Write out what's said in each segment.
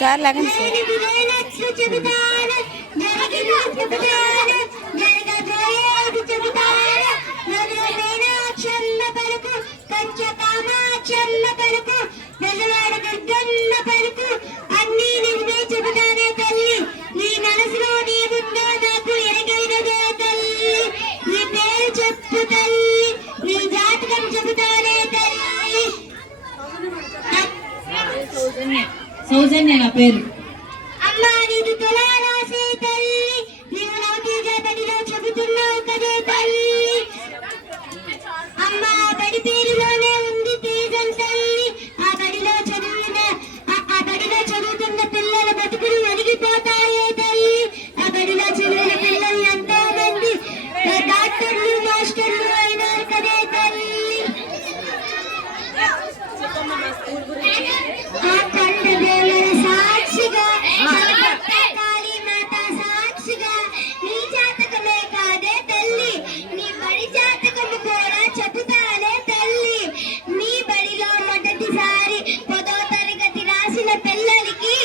Sir లాగండి అన్ని నువ్వే చెబుతానే తల్లి. నీ మనసులో నీవుందో నాకు ఎరగైనదే తల్లి. నీ పేరు చెప్పు తల్లి, నీ జాతకం చెబుతానే తల్లి. సౌజన్య నా పేరు. అమ్మా నీది తులారాశి తల్లి, నీవు నవతేజ బడిలో చెబుతున్నావు కదే తల్లి. అమ్మా బడి పేరులోనే ఉంది తేజం తల్లి. ఆ బడిలో చదువుతున్న పిల్లల బతుకులు ఒరిగిపోతాయే తల్లి. ఆ బడిలో చదివిన పిల్లలు ఎంతో మంది డాక్టర్లు మాస్టర్లు అయినారు కదే తల్లి. ఆ కొండదేవుల సాక్షిగా కాళీమాత సాక్షిగా నీ జాతకమే కాదే తల్లి, నీ బడి జాతకము కూడా చెబుతానే తల్లి. నీ బడిలో మొదటిసారి 10వ తరగతి రాసిన పిల్లలకి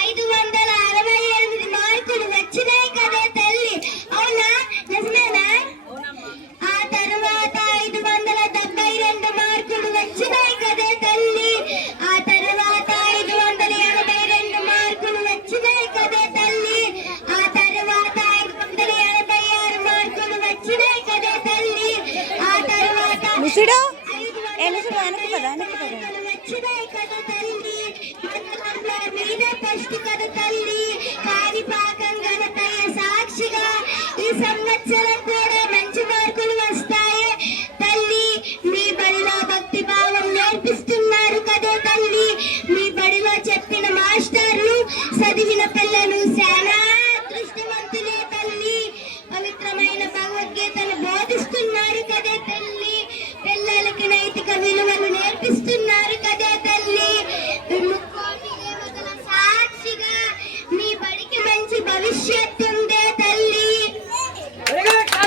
568 మార్కులు వచ్చినాయి కదే తల్లి. అవునా, నిజమేనా? ఆ తర్వాత 572 మార్కులు వచ్చినాయి కదే తల్లి. ఆ తర్వాత 582 మార్కులు వచ్చినాయి కదే తల్లి. ఆ తర్వాత 586 మార్కులు వచ్చినాయి కదే తల్లి. ఆ తర్వాత ముసుడు వచ్చినాయి కదా తల్లి. మీదే ఫస్ట్ కదా తల్లి. కాణిపాకం ఘనతయ్య సాక్షిగా ఈ సంవత్సరం కూడా మంచి మార్కులు వస్తాయి తల్లి. మీ బడిలో భక్తి భావం నేర్పిస్తున్నారు కదే తల్లి. మీ బడిలో చెప్పిన మాస్టర్లు చదివిన పిల్లలు చాలా అదృష్టవంతులే తల్లి. పవిత్రమైన భగవద్గీతను బోధిస్తున్నారు కదే తల్లి. పిల్లలకి నైతిక విలువలు నేర్పిస్తున్నారు కదే తల్లి. ముక్కోటి దేవతల సాక్షిగా మీ బడికి మంచి భవిష్యత్తు